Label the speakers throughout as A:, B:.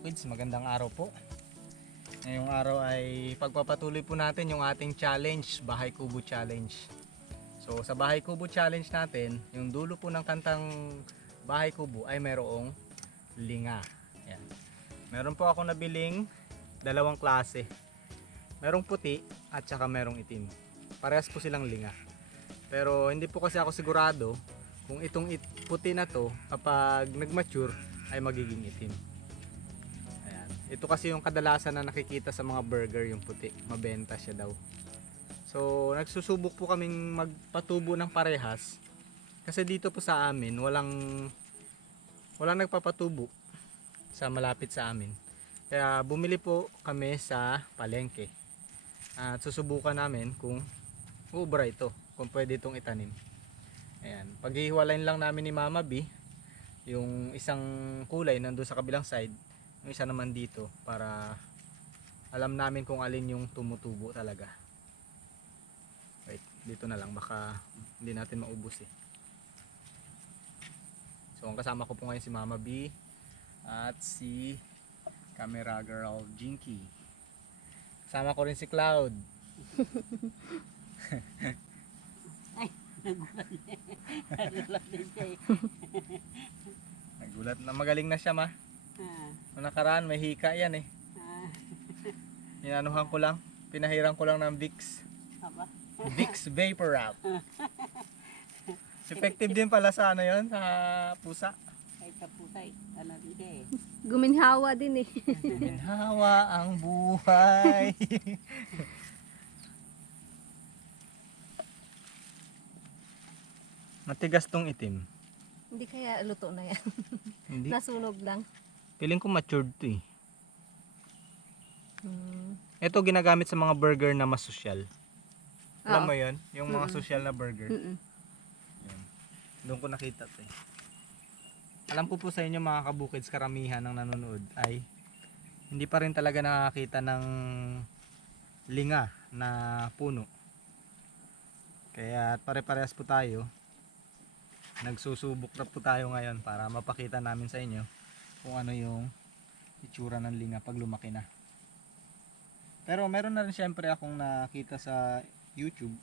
A: kabukids, magandang araw po. Ngayong araw ay pagpapatuloy po natin yung ating challenge, Bahay Kubo Challenge. So sa Bahay Kubo Challenge natin, yung dulo po ng kantang Bahay Kubo ay merong linga. Ayan. Meron po ako nabiling dalawang klase. Merong puti at saka merong itim. Parehas po silang linga. Pero hindi po kasi ako sigurado kung itong it- puti na to kapag nag-mature ay magiging itim. Ito kasi yung kadalasan na nakikita sa mga burger yung puti. Mabenta siya daw. So, nagsusubok po kaming magpatubo ng parehas. Kasi dito po sa amin, walang walang nagpapatubo sa malapit sa amin. Kaya bumili po kami sa palengke. At susubukan namin kung ubra ito, kung pwede itong itanim. Ayan. Paghihiwalayin lang namin ni Mama B, yung isang kulay nandun sa kabilang side, yung isa naman dito para alam namin kung alin yung tumutubo talaga. Wait, dito na lang baka hindi natin maubos eh. So ang kasama ko po ngayon si Mama B at si camera girl Jinky. Kasama ko rin si Cloud.
B: Nagulat din siya eh.
A: Nagulat na magaling na siya ma. Nakaraan may hika yan eh.
B: ah,
A: Inanuhan ko lang. Pinahiran ko lang ng Vicks.
B: aba.
A: Vicks Vapor Wrap. Effective din pala sa ano yon sa pusa.
B: Kahit sa pusa eh. Ano din siya eh.
C: Guminhawa din eh.
A: Minhawa ang buhay. Matigas tong itim.
C: Hindi kaya luto na yan.
A: Hindi.
C: Nasunog lang.
A: Feeling ko matured to eh.
C: Hmm.
A: Ito ginagamit sa mga burger na mas social. Alam mo yon Yung mga
C: Mm-mm.
A: social na burger.
C: Mm-mm.
A: Doon ko nakita to eh. Alam ko po sa inyo mga kabukids karamihan ng nanonood ay hindi pa rin talaga nakakita ng linga na puno. Kaya pare-parehas po tayo. Nagsusubok na po tayo ngayon para mapakita namin sa inyo kung ano yung itsura ng linga pag lumaki na. Pero meron na rin syempre akong nakita sa YouTube.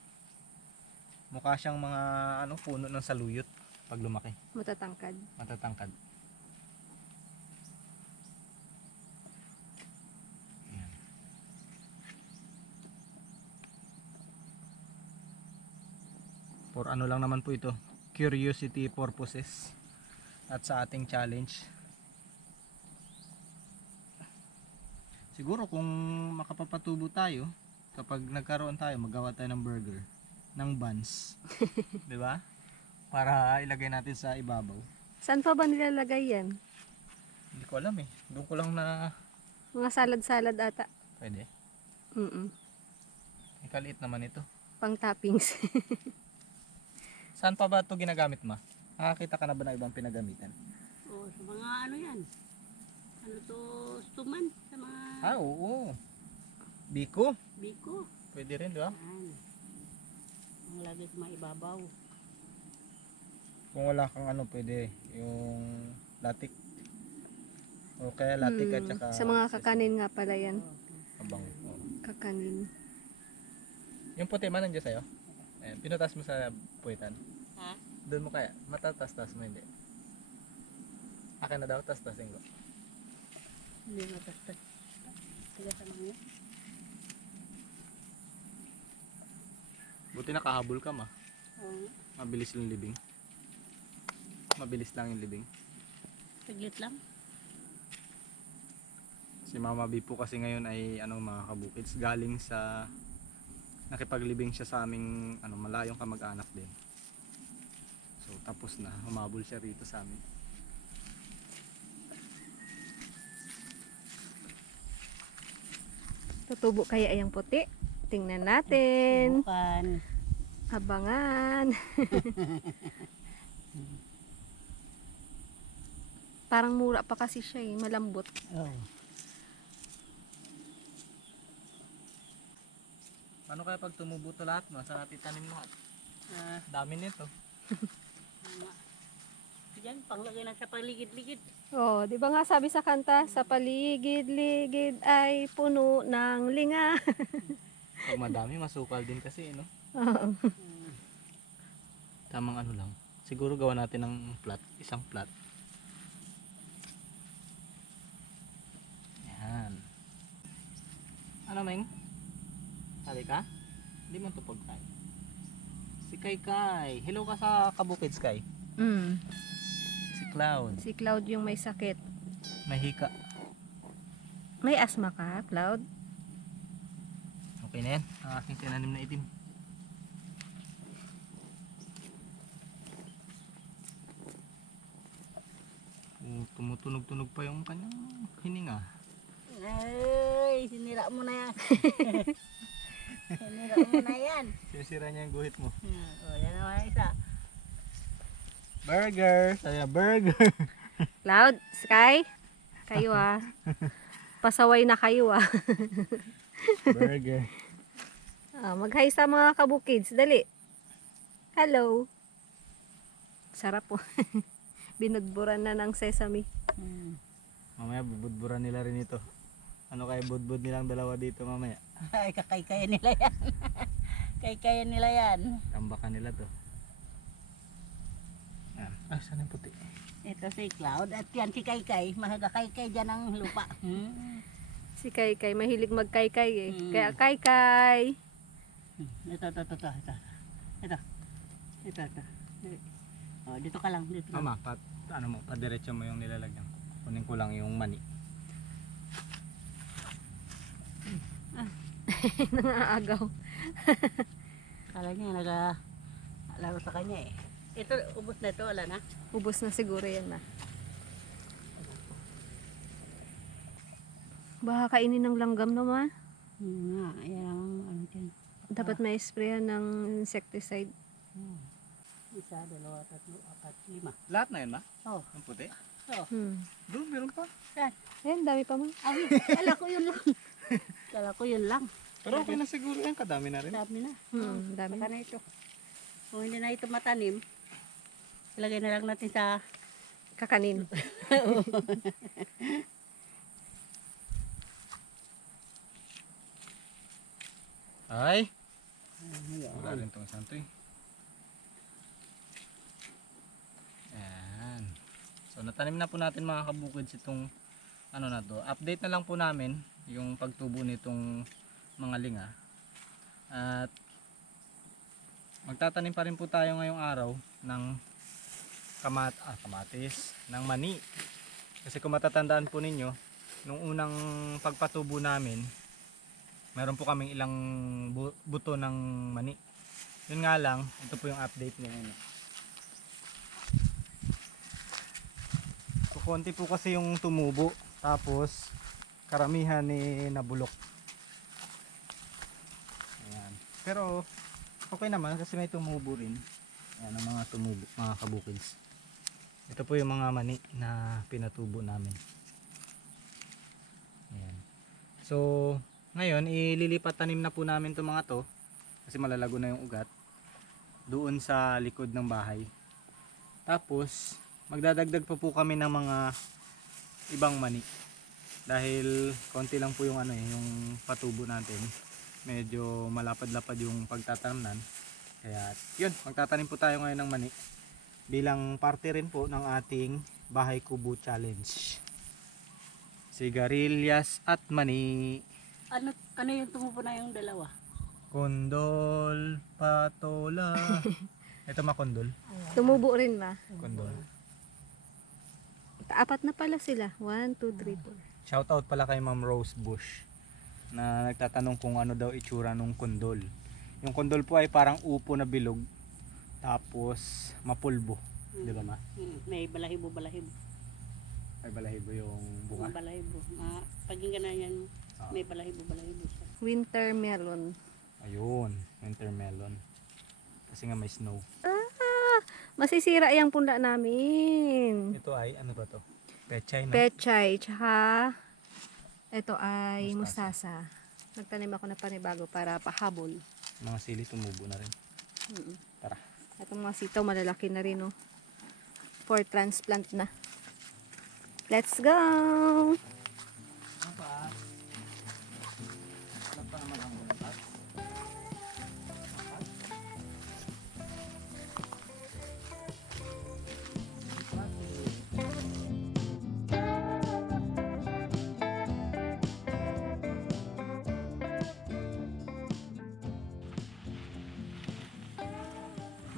A: Mukha siyang mga ano puno ng saluyot pag lumaki.
C: Matatangkad.
A: matatangkad. For ano lang naman po ito? Curiosity purposes. At sa ating challenge siguro kung makapapatubo tayo kapag nagkaroon tayo magawa tayo ng burger ng buns 'di ba para ilagay natin sa ibabaw
C: Saan pa ba nilalagay yan?
A: hindi ko alam eh doon ko lang na
C: Mga salad-salad ata.
A: pwede
C: Mm-mm.
A: ikaliit naman ito
C: Pang toppings.
A: saan pa ba ito ginagamit ma? nakakita ka na ba ng ibang pinagamitan?
B: Oh, sa mga ano yan. Ano to, stuman.
A: Ah oo biko
B: biko.
A: pwede rin di ba?
B: Yan. Ang lagi sa mga ibabaw.
A: kung wala kang ano pwede yung latik o kaya latik at
C: Hmm,
A: saka
C: Sa mga kakanin nga pala yan.
A: Abang oo.
C: Kakanin.
A: yung puti man nandiyan sa'yo Ayan, pinutas mo sa puwitan
B: Ha?
A: doon mo kaya matatas-tas mo hindi akin na daw tas-tasin ko
B: Hindi matastas. Sila sa mga yan.
A: buti nakahabol ka ma.
B: Oh,
A: mabilis yung libing. Mabilis lang yung libing.
B: Saglit lang.
A: si Mama B po kasi ngayon ay ano mga kabukids galing sa nakipaglibing siya sa aming ano malayong kamag-anak din. So tapos na. Humabol siya rito sa amin
C: Tutubo kaya yung puti. Tingnan natin.
B: Bukan.
C: Abangan. Parang mura pa kasi siya eh. Malambot.
B: Oh.
A: Paano kaya pag tumubo to lahat mo? Saan natin tanim lahat?
B: Ah,
A: Dami nito.
B: mga. Diyan, panglagay na sa paligid-ligid.
C: Oh, di ba nga sabi sa kanta, sa paligid-ligid ay puno ng linga.
A: Pag madami, masukal din kasi, no?
C: Oo.
A: Tamang ano lang. Siguro gawa natin ng plat, isang plat. Yan. Ano, Meng? Sabi ka? Hindi mo tupag kay. Si Kai Kai. Hello ka sa Kabukid Sky.
C: Mm.
A: Si Cloud.
C: Si Cloud yung may sakit.
A: May hika.
C: May asma ka, Cloud?
A: Okay na yan. Ang aking tinanim na itim. Oh, tumutunog-tunog pa yung kanyang hininga.
B: Ay, sinira mo na yan. sinira mo na yan.
A: Sinisira niya yung guhit mo.
B: Hmm, O, yan naman isa.
A: Burger! Saya burger!
C: Cloud, Sky, kayo ah. Pasaway na kayo ah.
A: burger.
C: Ah, mag-hi sa mga kabukids. Dali. Hello. Sarap po. Binudburan na ng sesame.
B: Hmm.
A: Mamaya bubudburan nila rin ito. Ano kaya budbud nilang dalawa dito mamaya?
B: Ay, kakaykaya nila yan. Kaykaya nila yan.
A: Tambakan nila to. Ah, saan yung puti?
B: Ito si Cloud at yan si Kaykay. Mahagakaykay dyan ang lupa. Hmm.
C: Si Kaykay, mahilig magkaykay eh.
B: Mm.
C: Kaya Kaykay.
B: Hmm. Ito, ito, ito, ito, ito. Ito. Ito, ito. O, dito ka lang, dito lang.
A: Mama, pat, ano mo, padiretso mo yung nilalagyan. Kunin ko lang yung mani.
C: Nangaagaw.
B: Kala niya, naga laro sa kanya eh. Ito, ubos na ito, wala na.
C: Ubus na siguro yan na. Baka kainin ng langgam naman.
B: Hmm, nga, ayan ang ano dyan.
C: Dapat may sprayan ng insecticide.
B: Hmm. Isa, dalawa, tatlo, apat, lima.
A: Lahat na yun, ma?
B: Oh,
A: Ang puti?
B: oh.
C: Hmm.
A: Doon, meron pa.
B: Yan.
C: Ayan, dami pa man.
B: Ay, kala ko yun lang. kala ko yun lang.
A: Pero okay na siguro yan, kadami na rin.
B: Dami na.
C: Hmm, dami.
B: Saka na ito. Kung hindi na ito matanim, ilagay na lang natin sa
C: Kakanin.
A: Ay! Rin tong isang to eh. Ayan. So natanim na po natin mga kabukids itong ano na to. Update na lang po namin yung pagtubo nitong mga linga. At magtatanim pa rin po tayo ngayong araw ng kamat ah, kamatis, ng mani. Kasi kung matatandaan po ninyo, nung unang pagpatubo namin, meron po kaming ilang bu- buto ng mani. Yun nga lang, ito po yung update ngayon. Kukunti po kasi yung tumubo, tapos karamihan ni nabulok. Ayan. Pero okay naman kasi may tumubo rin. Ayan ang mga tumubo, mga kabukids. Ito po yung mga mani na pinatubo namin. Ayan. So, ngayon, ililipat tanim na po namin itong mga to kasi malalago na yung ugat doon sa likod ng bahay. Tapos, magdadagdag pa po kami ng mga ibang mani. Dahil konti lang po yung ano eh, yung patubo natin. Medyo malapad-lapad yung pagtatamnan. Kaya, yun, magtatanim po tayo ngayon ng mani. Bilang parte rin po ng ating Bahay Kubo Challenge. Sigarilyas at mani.
B: ano ano yung tumubo na yung dalawa.
A: Kondol, patola. Ito makondol.
C: Tumubo rin ba?
A: Kondol.
C: Apat na pala sila. One, two, three, four.
A: Shout out pala kay Ma'am Rose Bush na nagtatanong kung ano daw itsura nung kondol. Yung kondol po ay parang upo na bilog tapos mapulbo. Di ba ma?
B: Hmm, may balahibo balahibo.
A: Ay balahibo yung bunga.
B: Mga balahibo. Mga paginggan na yan,
A: Ah.
B: may balahibo balahibo siya.
C: Winter melon.
A: Ayun, winter melon. Kasi nga may snow.
C: Ah, masisira yung punda namin.
A: Ito ay ano ba to? Pechay na.
C: Pechay, tsaka ito ay
A: Mustasa.
C: mustasa. Nagtanim ako na panibago para pahabol.
A: Mga sili tumubo na rin.
C: Mm.
A: Tara.
C: Itong mga sitaw malalaki na rin oh. for transplant na. Let's go!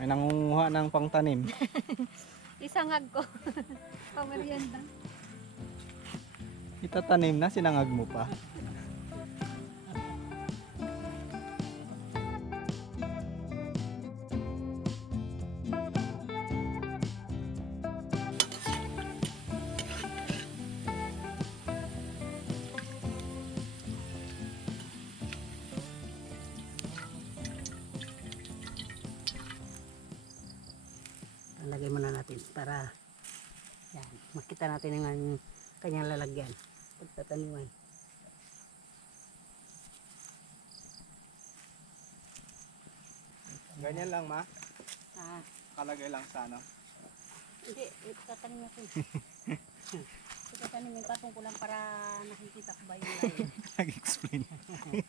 A: Nangunguha ng pangtanim.
C: Isangag ko. Pamerienda.
A: Itatanim na, sinangag mo pa.
B: Para yan, makita natin ang kanyang lalagyan. Pagtataniman.
A: Ganyan lang ma,
B: Ah,
A: kalagay lang sa ano.
B: hindi, tatanim natin. Tatanim yung patong ko lang para nakikita ko ba yung layo.
A: Nag-explain.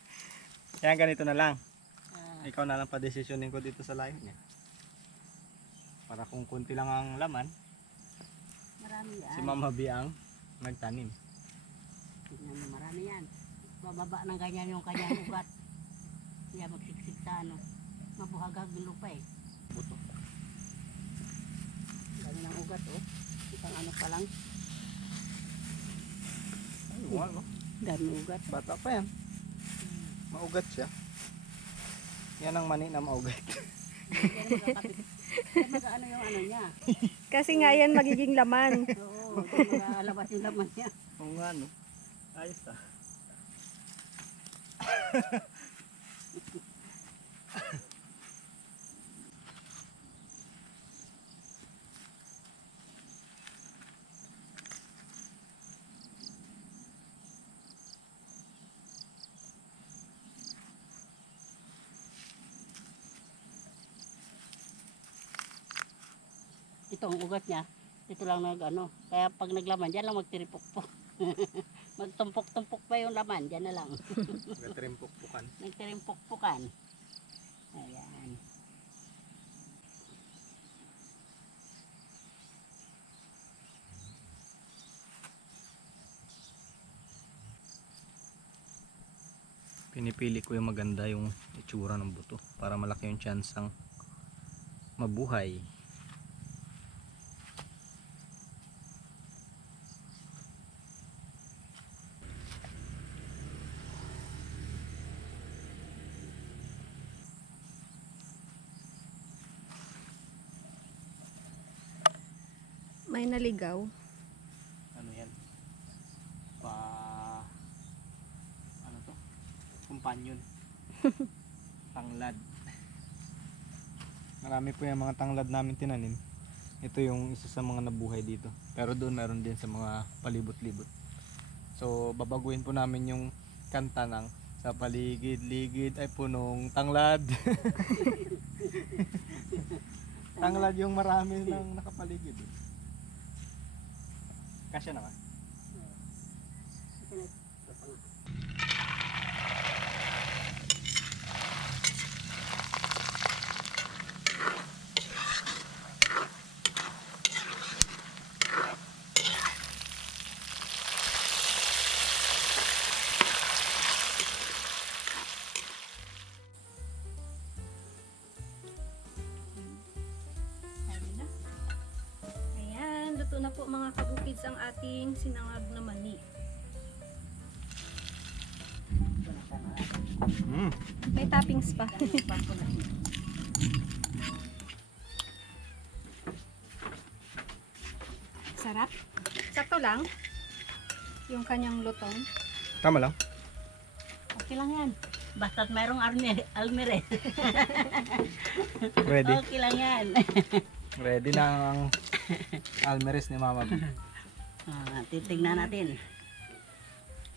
A: Kaya ganito na lang.
B: Ah,
A: Ikaw na lang pa-desisyonin ko dito sa layo niya. Para kung kunti lang ang laman,
B: marami yan.
A: si Mama B ang nagtanim.
B: Tignan mo, marami yan. Bababa ng ganyan yung kanyang ugat. Kaya magsiksik sa ano. Mabuhagag yung lupa eh.
A: Buto.
B: Dami ng ugat oh. Isang ano pa lang.
A: Ay, wow, no?
B: Dami ugat.
A: Bata pa yan. Maugat siya. Yan ang mani na maugat.
B: Mag-ano yung ano niya.
C: Kasi nga yan magiging laman.
B: Oo, magalabas yung laman niya.
A: Oo nga no. Ayos ah.
B: Ito ang ugat niya. Ito lang nag ano. Kaya pag naglaman, dyan lang magtiripok-pok. Magtumpok-tumpok pa yung laman. Dyan na lang.
A: Nagtirimpok-pukan.
B: Nagtirimpok-pukan. Ayan.
A: Pinipili ko yung maganda yung itsura ng buto para malaki yung chance ang mabuhay.
C: Naligaw.
A: ano yan? Pa ano to? Companion. Tanglad. Marami po yung mga tanglad namin tinanim. Ito yung isa sa mga nabuhay dito. Pero doon meron din sa mga palibot-libot. So babaguhin po namin yung kanta ng sa paligid-ligid ay punong tanglad. Tanglad yung marami nang nakapaligid. eh. Kasya naman
C: toppings pa. Sarap. Sakto lang. Yung kanyang lutong.
A: tama lang
B: Okay lang yan. Basta't mayroong almire. almire.
A: ready
B: Okay lang yan.
A: Ready na ang almeres ni Mama B.
B: Ah, titignan natin.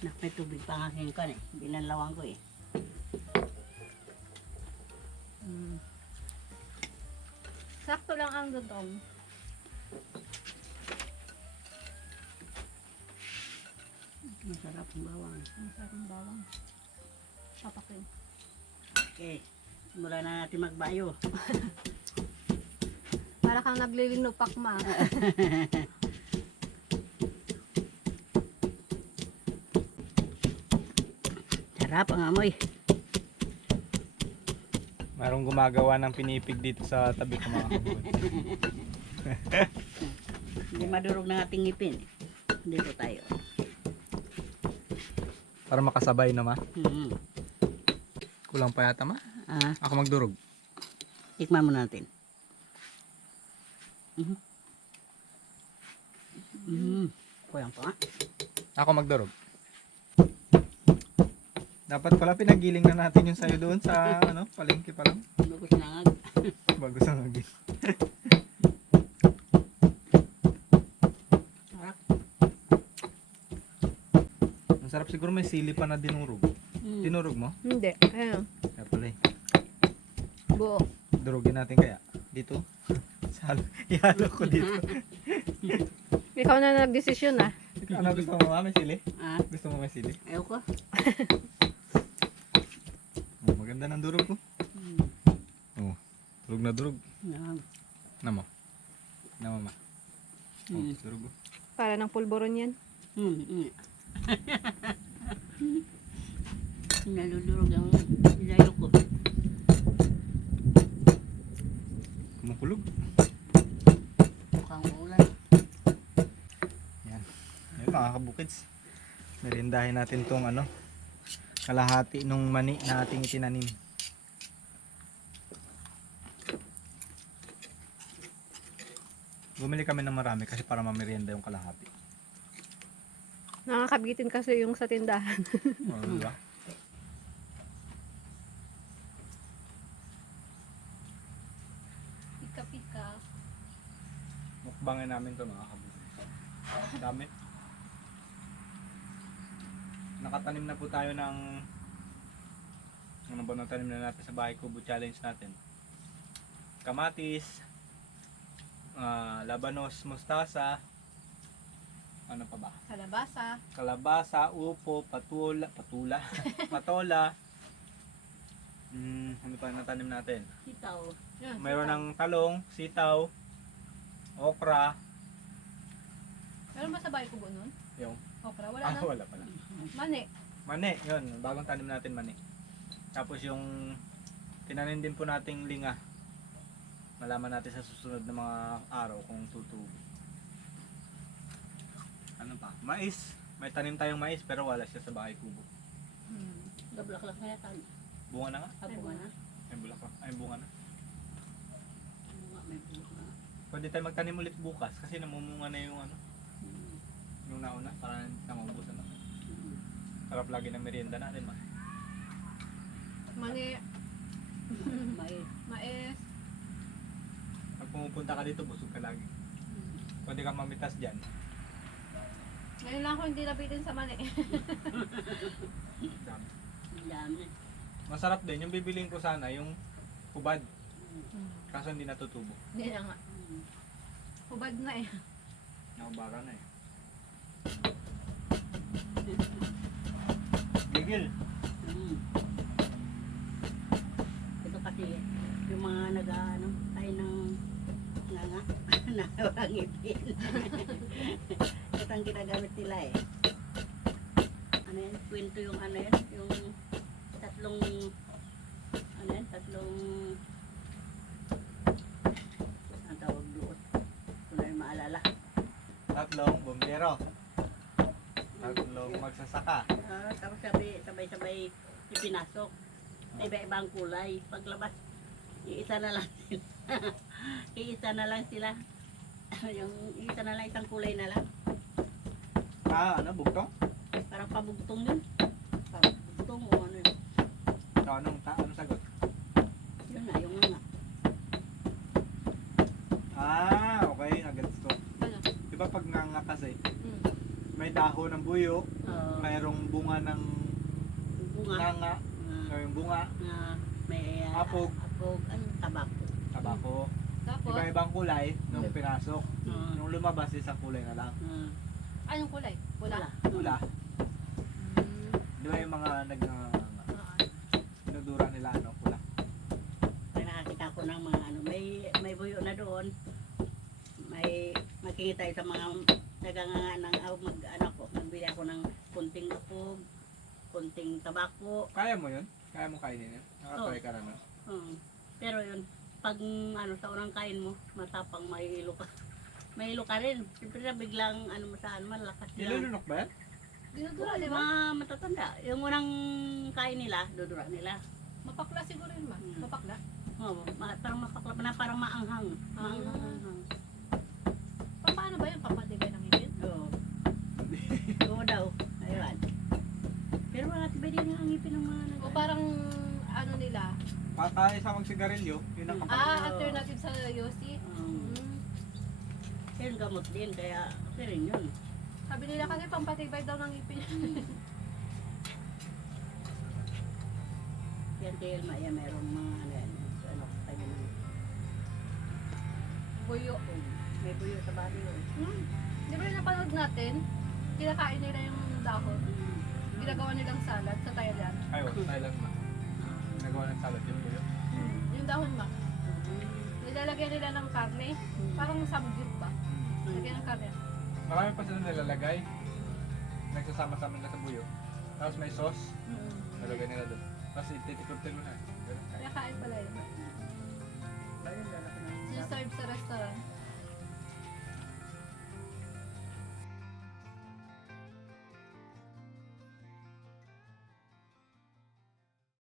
B: Nak, may tubig pa ang aking kan eh. Binanlawan ko eh.
C: Sakto lang ang dudong.
B: Masarap ang bawang.
C: Masarap ang bawang. Papakin.
B: Okay. Simula na natin magbayo.
C: Para kang naglilinupak ma.
B: Sarap ang amoy.
A: Mayroong gumagawa ng pinipig dito sa tabi ko mga kabukid.
B: Hindi madurog ng ating ngipin. Dito tayo.
A: Para makasabay na ma.
B: Hmm.
A: Kulang pa yata ma.
B: Ah,
A: Ako magdurog.
B: tikman mo natin. Mhm. Mhm. Kulang pa.
A: Ako magdurog. Dapat pala pinagiling na natin yung sayo doon sa ano, palengke pa lang.
B: Bago sinangag.
A: Bago sa ngagi.
B: Sarap.
A: Ang sarap siguro may sili pa na dinurog.
B: Mm.
A: Dinurog mo?
C: Hindi. Ayun.
A: Kaya pala eh.
C: Buo.
A: Durugin natin kaya. Dito. Salo. Ihalo ko dito.
C: Ikaw na nagdesisyon ah.
A: ano gusto mo ma? May sili?
B: Ah,
A: Gusto mo may sili?
B: ayaw ko.
A: Oh, maganda ng durog ko.
B: Mm.
A: Durog na durog.
B: Yan.
A: Namo. Namo ma. Oh,
B: Mm.
A: durog ko.
C: Para ng pulboron yan.
B: Mm. Mm. Nalulurog ang ilayo ko.
A: Kumukulog.
B: Mukhang ulan.
A: Ayun mga kabukids. Merindahin natin tong ano, kalahati nung mani na ating itinanim. Bumili kami ng marami kasi para mamerienda yung kalahati.
C: Nakakabitin kasi yung sa tindahan.
A: O, diba?
C: Pika-pika.
A: Mukbangin namin to mga kabukids. Dami. Nakatanim na po tayo ng ano ba natanim na natin sa bahay kubo challenge natin. Kamatis, ah, labanos, mustasa, ano pa ba?
C: Kalabasa.
A: kalabasa, upo, patula, patula, patola. Mm, ano pa natanim natin?
B: Sitaw.
C: Yan,
A: Mayroon
C: sitaw.
A: ng talong, sitaw, okra,
C: Meron ba sa bahay kubo nun?
A: yung
C: Okra. Wala
A: ah,
C: na.
A: wala pala.
C: Mani.
A: Mani, yun, bagong tanim natin mani. Tapos yung tinanim din po nating linga. Malaman natin sa susunod na mga araw kung tutubo. Ano pa? Mais. May tanim tayong mais pero wala siya sa bahay kubo.
C: Hmm.
B: Gablaklak na yata.
A: Bunga na nga.
B: Abo na.
A: Ay, bulaklak. Ay, bunga na.
B: Ano nga, may na.
A: Pwede tayo magtanim ulit bukas kasi namumunga na yung ano,
B: Mm.
A: yung nauna para nangubusan na. Sarap lagi ng merienda natin ma.
C: Mani.
B: May
C: Mais.
A: Pag pumupunta ka dito, busog ka lagi. Pwede kang mamitas dyan.
C: Ngayon lang ako hindi nabitin sa mani.
A: Dami.
B: Ang dami.
A: Masarap din. Yung bibiling ko sana, yung hubad.
B: Mm.
A: Kaso hindi natutubo.
C: Hindi na nga. Hubad na eh.
A: Nakabara na eh. Gigil.
B: Mm. Ito kasi yung mga nag ano, ay ng nga nga na walang ngipin. Ito ang ginagamit nila eh. Ano yan? Kwento yung ano yan? Yung tatlong ano yan? Tatlong ang tawag doon. Kung na yung maalala.
A: Tatlong bombero. Tatlong magsasaka.
B: Ah, tapos sabi, sabay-sabay ipinasok. Iba-ibang kulay. Paglabas, iisa na lang sila. iisa na lang sila. yung isa na lang, isang kulay na lang.
A: Ah, ano? Bugtong?
B: Parang pabugtong yun. Pabugtong o ano yun.
A: So, anong, ta anong sagot?
B: Yun na, yung nga.
A: Ah, okay. Agad ko.
C: Ano?
A: Di ba pag nanga kasi,
C: Hmm.
A: may dahon ng buyo,
B: Uh,
A: mayroong bunga ng
B: bunga.
A: nanga,
B: Uh,
A: o yung bunga,
B: na may uh,
A: Apog.
B: apog. Ano, tabako.
A: tabako.
C: Tapos,
A: Iba-ibang kulay nung pinasok.
B: Uh,
A: Nung lumabas, isang kulay na lang.
B: uh,
C: anong kulay? Pula.
B: wala.
A: Pula. mga nag dinudura nila ano pula.
B: Pag nakakita ko ng mga ano, may may buyo na doon. May makikita tayo sa mga naganganga ng ah, mag ano ko, magbili ako ng kunting upog, kunting tabako.
A: Kaya mo yun? Kaya mo kainin yun? Nakatry ka naman.
B: Mm. Pero yun, pag ano sa unang kain mo, matapang mahilo ka. Mahilo ka rin. Siyempre na biglang ano mo saan, malakas lang.
A: Nilulunok ba yan?
D: Dinudura, di ba?
B: matatanda, yung unang kain nila, dudura nila.
D: Mapakla siguro yun, ma.
B: Hmm.
D: Mapakla.
B: Oh, ma- parang mapakla na parang maanghang. Maanghang.
D: Ah.
B: anghang.
D: Pa- Paano ba yun? Papatigay
B: Tibay din ang ngipin ng mga nag
D: O parang ano nila?
A: Kaya sa magsigarilyo, yun ang kapatid.
D: Ah, alternative sa Yossi.
B: Um,
D: Mm.
B: yun gamot din, kaya okay rin yun.
D: Sabi nila kasi pampatibay daw ng ngipin.
B: Yan kay Elma, yan merong mga ano yan, ano, tayo ng
D: Buyo.
B: may buyo sa body yun.
D: Hmm. Di ba yung napanood natin? Kinakain nila yung dahon. Ginagawa nilang salad sa Thailand.
A: Ayo, Thailand na. Nagawa ng salad yun po yun.
D: Yung dahon ma. Nilalagyan nila ng karne. Parang samgyup ba? Lagyan ng karne.
A: Marami pa sila nilalagay. Nagsasama-sama nila sa buyo. Tapos may sauce, nalagay nila doon. Tapos ititikutin mo na.
D: Kaya kain pala yun. Siserve sa restaurant.